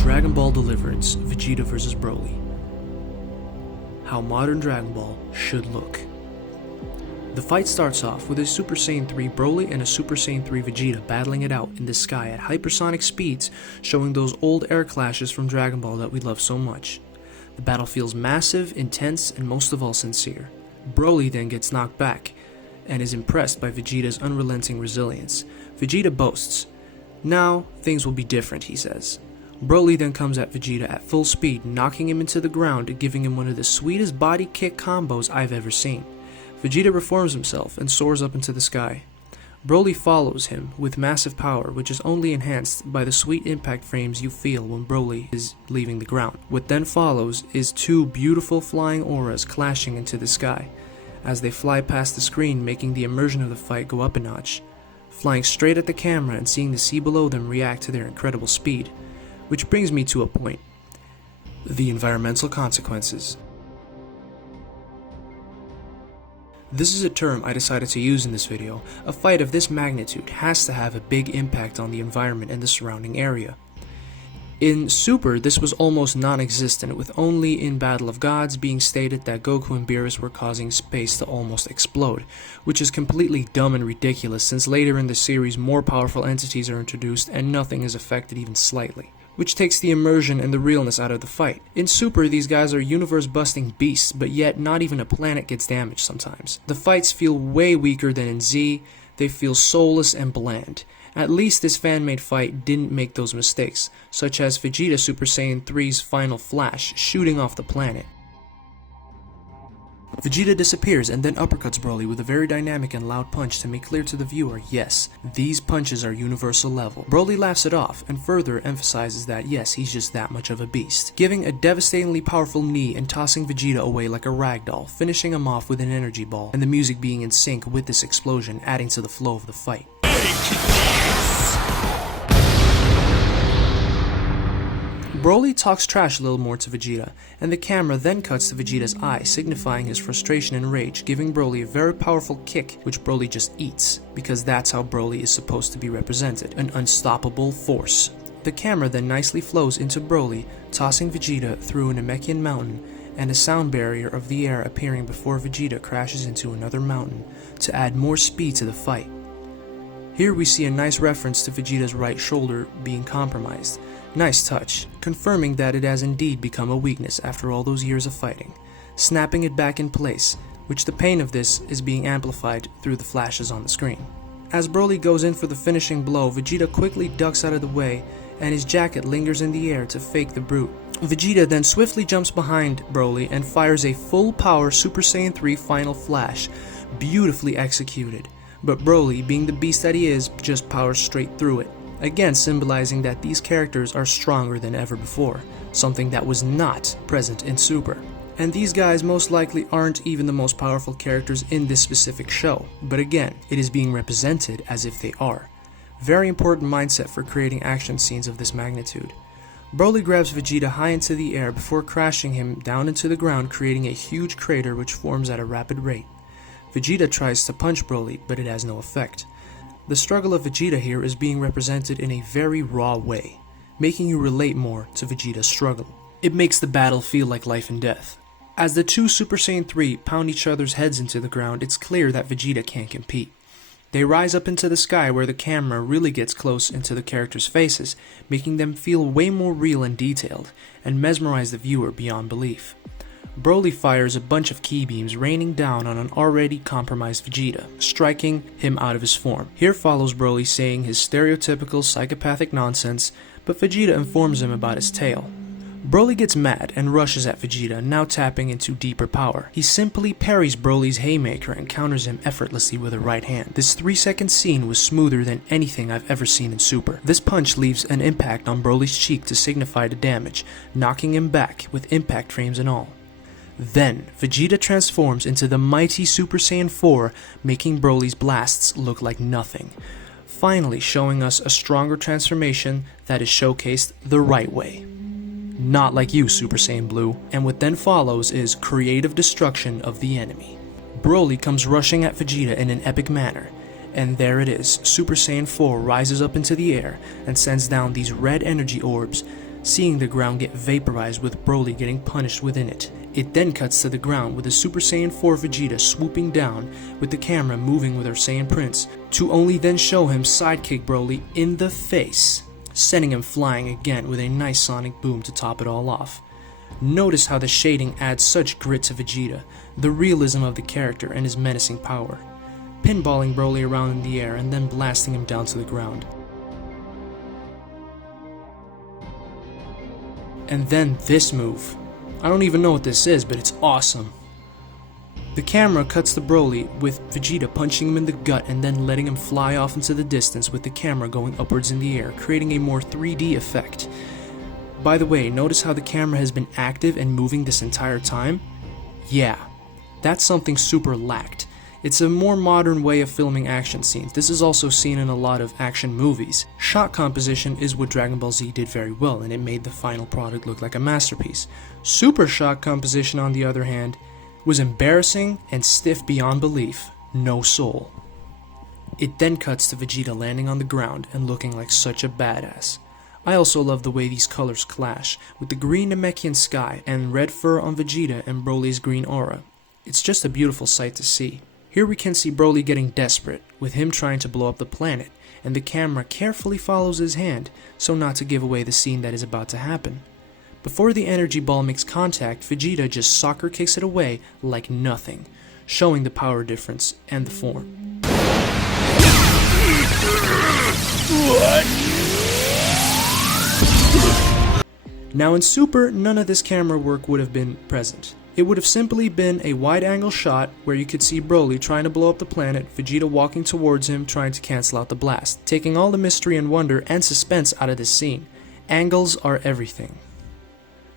Dragon Ball Deliverance, Vegeta vs. Broly. How modern Dragon Ball should look. The fight starts off with a Super Saiyan 3 Broly and a Super Saiyan 3 Vegeta battling it out in the sky at hypersonic speeds, showing those old air clashes from Dragon Ball that we love so much. The battle feels massive, intense, and most of all sincere. Broly then gets knocked back and is impressed by Vegeta's unrelenting resilience. Vegeta boasts, "Now, things will be different," he says. Broly then comes at Vegeta at full speed, knocking him into the ground, giving him one of the sweetest body kick combos I've ever seen. Vegeta reforms himself and soars up into the sky. Broly follows him with massive power, which is only enhanced by the sweet impact frames you feel when Broly is leaving the ground. What then follows is two beautiful flying auras clashing into the sky, as they fly past the screen, making the immersion of the fight go up a notch. Flying straight at the camera and seeing the sea below them react to their incredible speed. Which brings me to a point. The environmental consequences. This is a term I decided to use in this video. A fight of this magnitude has to have a big impact on the environment and the surrounding area. In Super, this was almost non-existent, with only in Battle of Gods being stated that Goku and Beerus were causing space to almost explode, which is completely dumb and ridiculous since later in the series more powerful entities are introduced and nothing is affected even slightly, which takes the immersion and the realness out of the fight. In Super, these guys are universe-busting beasts, but yet not even a planet gets damaged sometimes. The fights feel way weaker than in Z, they feel soulless and bland. At least this fan-made fight didn't make those mistakes, such as Vegeta Super Saiyan 3's final flash, shooting off the planet. Vegeta disappears and then uppercuts Broly with a very dynamic and loud punch to make clear to the viewer, yes, these punches are universal level. Broly laughs it off and further emphasizes that yes, he's just that much of a beast, giving a devastatingly powerful knee and tossing Vegeta away like a ragdoll, finishing him off with an energy ball, and the music being in sync with this explosion, adding to the flow of the fight. Broly talks trash a little more to Vegeta, and the camera then cuts to Vegeta's eye, signifying his frustration and rage, giving Broly a very powerful kick, which Broly just eats, because that's how Broly is supposed to be represented, an unstoppable force. The camera then nicely flows into Broly, tossing Vegeta through a namekian mountain, and a sound barrier of the air appearing before Vegeta crashes into another mountain, to add more speed to the fight. Here we see a nice reference to Vegeta's right shoulder being compromised. Nice touch, confirming that it has indeed become a weakness after all those years of fighting, snapping it back in place, which the pain of this is being amplified through the flashes on the screen. As Broly goes in for the finishing blow, Vegeta quickly ducks out of the way, and his jacket lingers in the air to fake the brute. Vegeta then swiftly jumps behind Broly and fires a full power Super Saiyan 3 final flash, beautifully executed. But Broly, being the beast that he is, just powers straight through it, again symbolizing that these characters are stronger than ever before, something that was not present in Super. And these guys most likely aren't even the most powerful characters in this specific show, but again, it is being represented as if they are. Very important mindset for creating action scenes of this magnitude. Broly grabs Vegeta high into the air before crashing him down into the ground, creating a huge crater which forms at a rapid rate. Vegeta tries to punch Broly, but it has no effect. The struggle of Vegeta here is being represented in a very raw way, making you relate more to Vegeta's struggle. It makes the battle feel like life and death. As the two Super Saiyan 3 pound each other's heads into the ground, it's clear that Vegeta can't compete. They rise up into the sky where the camera really gets close into the characters' faces, making them feel way more real and detailed, and mesmerize the viewer beyond belief. Broly fires a bunch of ki beams raining down on an already compromised Vegeta, striking him out of his form. Here follows Broly saying his stereotypical psychopathic nonsense, but Vegeta informs him about his tale. Broly gets mad and rushes at Vegeta, now tapping into deeper power. He simply parries Broly's haymaker and counters him effortlessly with a right hand. This 3-second scene was smoother than anything I've ever seen in Super. This punch leaves an impact on Broly's cheek to signify the damage, knocking him back with impact frames and all. Then, Vegeta transforms into the mighty Super Saiyan 4, making Broly's blasts look like nothing, finally showing us a stronger transformation that is showcased the right way. Not like you, Super Saiyan Blue. And what then follows is creative destruction of the enemy. Broly comes rushing at Vegeta in an epic manner, and there it is, Super Saiyan 4 rises up into the air and sends down these red energy orbs seeing the ground get vaporized with Broly getting punished within it. It then cuts to the ground with a Super Saiyan 4 Vegeta swooping down with the camera moving with her Saiyan Prince, to only then show him sidekick Broly in the face, sending him flying again with a nice sonic boom to top it all off. Notice how the shading adds such grit to Vegeta, the realism of the character and his menacing power, pinballing Broly around in the air and then blasting him down to the ground. And then this move. I don't even know what this is, but it's awesome. The camera cuts to Broly with Vegeta punching him in the gut and then letting him fly off into the distance with the camera going upwards in the air, creating a more 3D effect. By the way, notice how the camera has been active and moving this entire time? Yeah, that's something Super lacked. It's a more modern way of filming action scenes. This is also seen in a lot of action movies. Shot composition is what Dragon Ball Z did very well, and it made the final product look like a masterpiece. Super shot composition, on the other hand, was embarrassing and stiff beyond belief. No soul. It then cuts to Vegeta landing on the ground and looking like such a badass. I also love the way these colors clash, with the green Namekian sky and red fur on Vegeta and Broly's green aura. It's just a beautiful sight to see. Here we can see Broly getting desperate, with him trying to blow up the planet, and the camera carefully follows his hand, so not to give away the scene that is about to happen. Before the energy ball makes contact, Vegeta just soccer kicks it away like nothing, showing the power difference and the form. Now in Super, none of this camera work would have been present. It would have simply been a wide-angle shot where you could see Broly trying to blow up the planet, Vegeta walking towards him trying to cancel out the blast, taking all the mystery and wonder and suspense out of this scene. Angles are everything.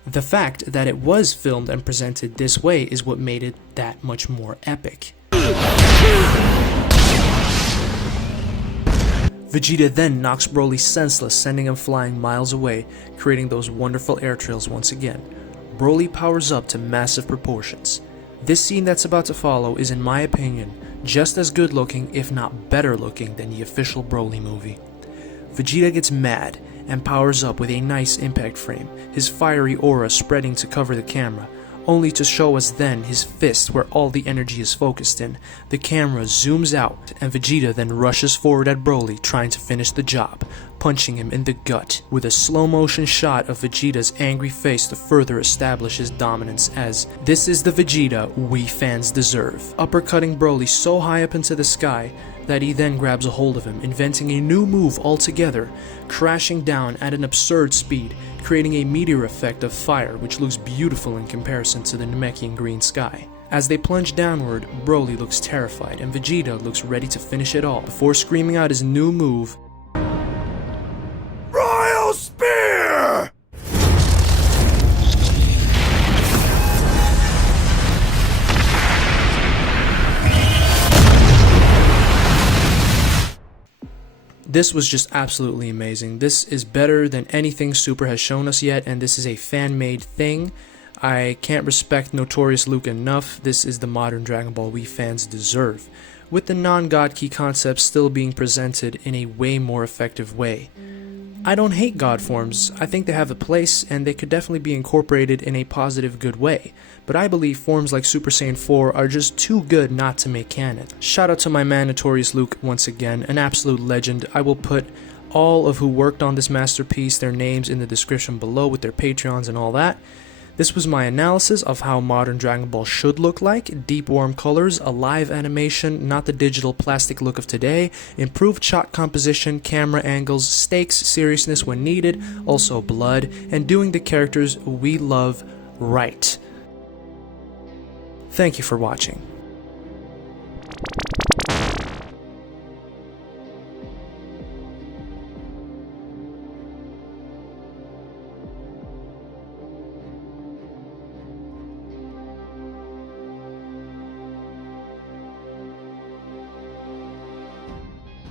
The fact that it was filmed and presented this way is what made it that much more epic. Vegeta then knocks Broly senseless, sending him flying miles away, creating those wonderful air trails once again. Broly powers up to massive proportions. This scene that's about to follow is, in my opinion, just as good looking, if not better looking, than the official Broly movie. Vegeta gets mad and powers up with a nice impact frame, his fiery aura spreading to cover the camera, only to show us then his fist where all the energy is focused in. The camera zooms out and Vegeta then rushes forward at Broly trying to finish the job, punching him in the gut with a slow motion shot of Vegeta's angry face to further establish his dominance as this is the Vegeta we fans deserve, uppercutting Broly so high up into the sky that he then grabs a hold of him, inventing a new move altogether, crashing down at an absurd speed, creating a meteor effect of fire which looks beautiful in comparison to the Namekian green sky. As they plunge downward, Broly looks terrified and Vegeta looks ready to finish it all before screaming out his new move, Royal Spear! This was just absolutely amazing. This is better than anything Super has shown us yet, and this is a fan-made thing. I can't respect Notorious Luke enough. This is the modern Dragon Ball we fans deserve, with the non-God Key concept still being presented in a way more effective way. I don't hate God forms. I think they have a place, and they could definitely be incorporated in a positive, good way. But I believe forms like Super Saiyan 4 are just too good not to make canon. Shout out to my man Notorious Luke once again, an absolute legend. I will put all of who worked on this masterpiece, their names in the description below with their Patreons and all that. This was my analysis of how modern Dragon Ball should look like: deep warm colors, a live animation, not the digital plastic look of today, improved shot composition, camera angles, stakes, seriousness when needed, also blood, and doing the characters we love right. Thank you for watching.